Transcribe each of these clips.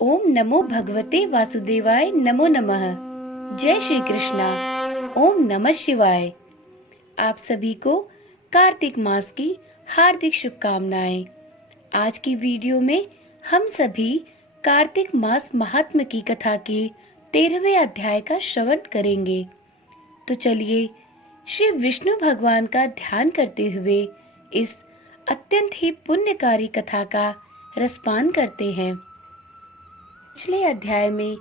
ओम नमो भगवते वासुदेवाय नमो नमः। जय श्री कृष्णा। ओम नमः शिवाय। आप सभी को कार्तिक मास की हार्दिक शुभकामनाएं। आज की वीडियो में हम सभी कार्तिक मास महात्म्य की कथा के 13वें अध्याय का श्रवण करेंगे। तो चलिए श्री विष्णु भगवान का ध्यान करते हुए इस अत्यंत ही पुण्यकारी कथा का रसपान करते हैं। पिछले अध्याय में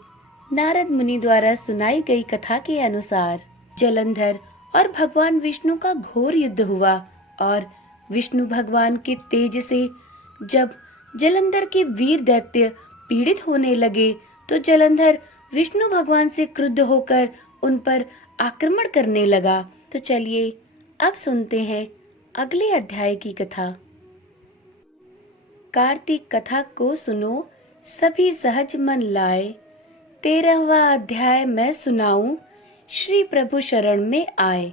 नारद मुनि द्वारा सुनाई गई कथा के अनुसार जलंधर और भगवान विष्णु का घोर युद्ध हुआ और विष्णु भगवान के तेज से जब जलंधर के वीर दैत्य पीड़ित होने लगे तो जलंधर विष्णु भगवान से क्रुद्ध होकर उन पर आक्रमण करने लगा। तो चलिए अब सुनते हैं अगले अध्याय की कथा। कार्तिक कथा को सुनो सभी सहज मन लाए। 13वां अध्याय मैं सुनाऊं, श्री प्रभु शरण में आए।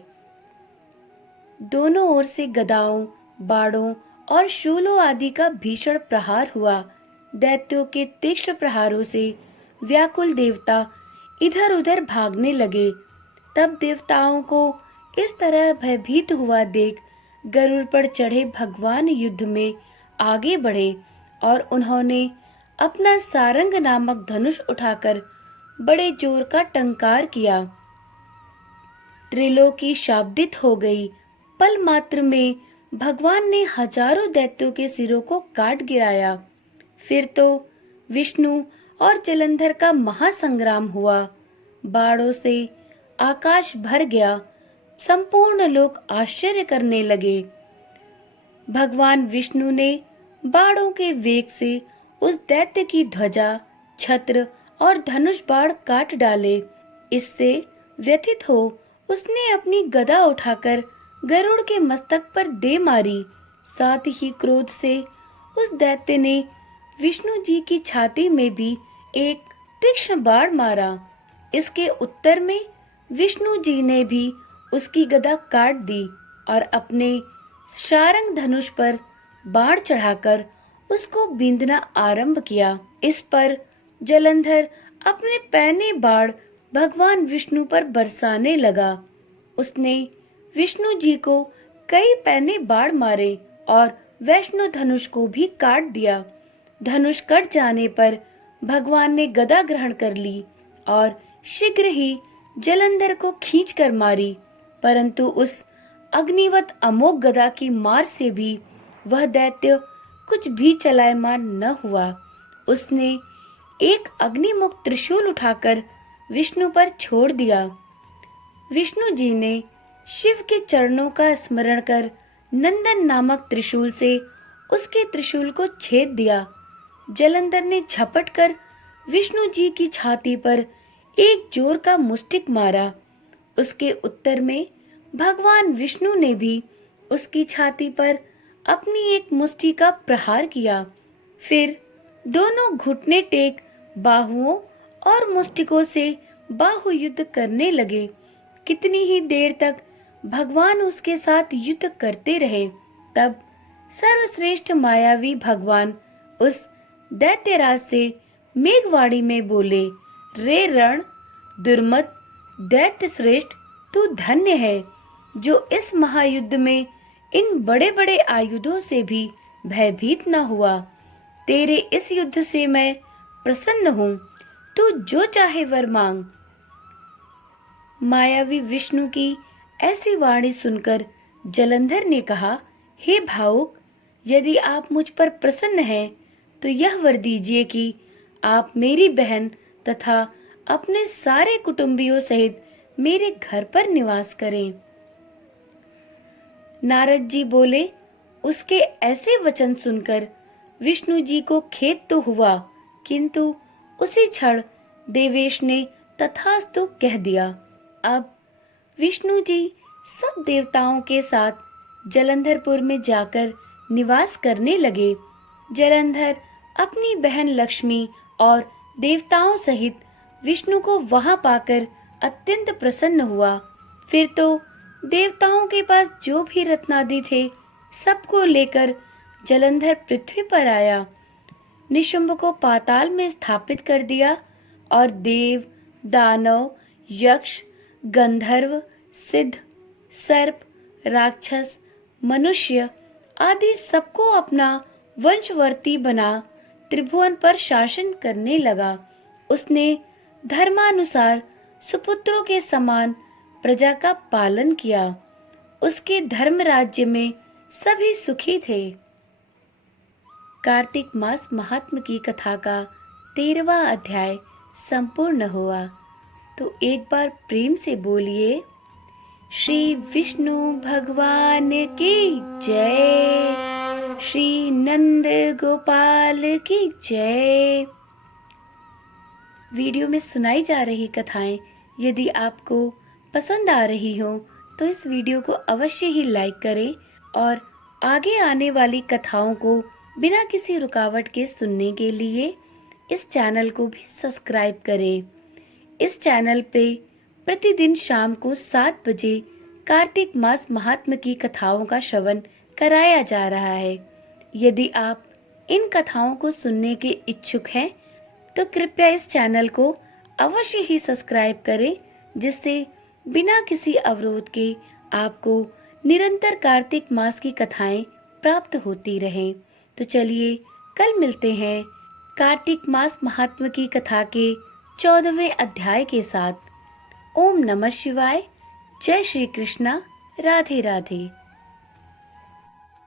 दोनों ओर से गदाओं, बाड़ों और शूलों आदि का भीषण प्रहार हुआ। दैत्यों के तीक्ष्ण प्रहारों से व्याकुल देवता इधर उधर भागने लगे। तब देवताओं को इस तरह भयभीत हुआ देख गरुड़ पर चढ़े भगवान युद्ध में आगे बढ़े और उन्होंने अपना सारंग नामक धनुष उठाकर बड़े जोर का टंकार किया। त्रिलोकी शाब्दित हो गई। पल मात्र में भगवान ने हजारों दैत्यों के सिरों को काट गिराया। फिर तो विष्णु और जलंधर का महासंग्राम हुआ। बाणों से आकाश भर गया। संपूर्ण लोग आश्चर्य करने लगे। भगवान विष्णु ने बाणों के वेग से उस दैत्य की ध्वजा, छत्र और धनुष बाण काट डाले। इससे व्यथित हो उसने अपनी गदा उठाकर गरुड़ के मस्तक पर दे मारी। साथ ही क्रोध से उस दैत्य ने विष्णु जी की छाती में भी एक तीक्ष्ण बाण मारा। इसके उत्तर में विष्णु जी ने भी उसकी गदा काट दी और अपने शारंग धनुष पर बाण चढ़ाकर उसको बींधना आरंभ किया। इस पर जलंधर अपने पैने बाण भगवान विष्णु पर बरसाने लगा। उसने विष्णु जी को कई पैने बाण मारे और वैष्णो धनुष को भी काट दिया। धनुष कट जाने पर भगवान ने गदा ग्रहण कर ली और शीघ्र ही जलंधर को खींचकर मारी, परंतु उस अग्निवत अमोघ गदा की मार से भी वह दैत्य कुछ भी चलायमान न हुआ। उसने एक अग्निमुख त्रिशूल उठाकर विष्णु पर छोड़ दिया। विष्णु जी ने शिव के चरणों का स्मरण कर नंदन नामक त्रिशूल से उसके त्रिशूल को छेद दिया। जलंधर ने झपट कर विष्णु जी की छाती पर एक जोर का मुष्टिक मारा। उसके उत्तर में भगवान विष्णु ने भी उसकी छाती पर अपनी एक मुष्टि का प्रहार किया। फिर दोनों घुटने टेक बाहुओं और मुष्टिकों से बाहु युद्ध करने लगे। कितनी ही देर तक भगवान उसके साथ युद्ध करते रहे। तब सर्वश्रेष्ठ मायावी भगवान उस दैत्यराज से मेघवाणी में बोले, रे रण दुर्मत दैत्य श्रेष्ठ, तू धन्य है जो इस महायुद्ध में इन बड़े बड़े आयुधों से भी भयभीत न हुआ। तेरे इस युद्ध से मैं प्रसन्न हूँ। तू जो चाहे वर मांग। मायावी विष्णु की ऐसी वाणी सुनकर जलंधर ने कहा, हे भावुक, यदि आप मुझ पर प्रसन्न हैं तो यह वर दीजिए कि आप मेरी बहन तथा अपने सारे कुटुंबियों सहित मेरे घर पर निवास करें। नारद जी बोले, उसके ऐसे वचन सुनकर विष्णु जी को खेद तो हुआ, किंतु उसी क्षण देवेश ने तथास्तु कह दिया। अब विष्णु जी सब देवताओं के साथ जलंधरपुर में जाकर निवास करने लगे। जलंधर अपनी बहन लक्ष्मी और देवताओं सहित विष्णु को वहां पाकर अत्यंत प्रसन्न हुआ। फिर तो देवताओं के पास जो भी रत्नादि थे सबको लेकर जलंधर पृथ्वी पर आया। निशुंभ को पाताल में स्थापित कर दिया और देव, दानव, यक्ष, गंधर्व, सिद्ध, सर्प, राक्षस, मनुष्य आदि सबको अपना वंशवर्ती बना त्रिभुवन पर शासन करने लगा। उसने धर्मानुसार सुपुत्रों के समान प्रजा का पालन किया। उसके धर्म राज्य में सभी सुखी थे। कार्तिक मास महात्म की कथा का 13वां अध्याय संपूर्ण हुआ। तो एक बार प्रेम से बोलिए, श्री विष्णु भगवान की जय, श्री नंद गोपाल की जय। वीडियो में सुनाई जा रही कथाएं यदि आपको पसंद आ रही हो तो इस वीडियो को अवश्य ही लाइक करें और आगे आने वाली कथाओं को बिना किसी रुकावट के सुनने के लिए इस चैनल को भी सब्सक्राइब करें। इस चैनल पे प्रतिदिन शाम को 7 बजे कार्तिक मास महात्म की कथाओं का श्रवण कराया जा रहा है। यदि आप इन कथाओं को सुनने के इच्छुक हैं तो कृपया इस चैनल को अवश्य ही सब्सक्राइब करें, जिससे बिना किसी अवरोध के आपको निरंतर कार्तिक मास की कथाएं प्राप्त होती रहें। तो चलिए कल मिलते हैं कार्तिक मास महात्म की कथा के 14वें अध्याय के साथ। ओम नमः शिवाय। जय श्री कृष्णा। राधे राधे।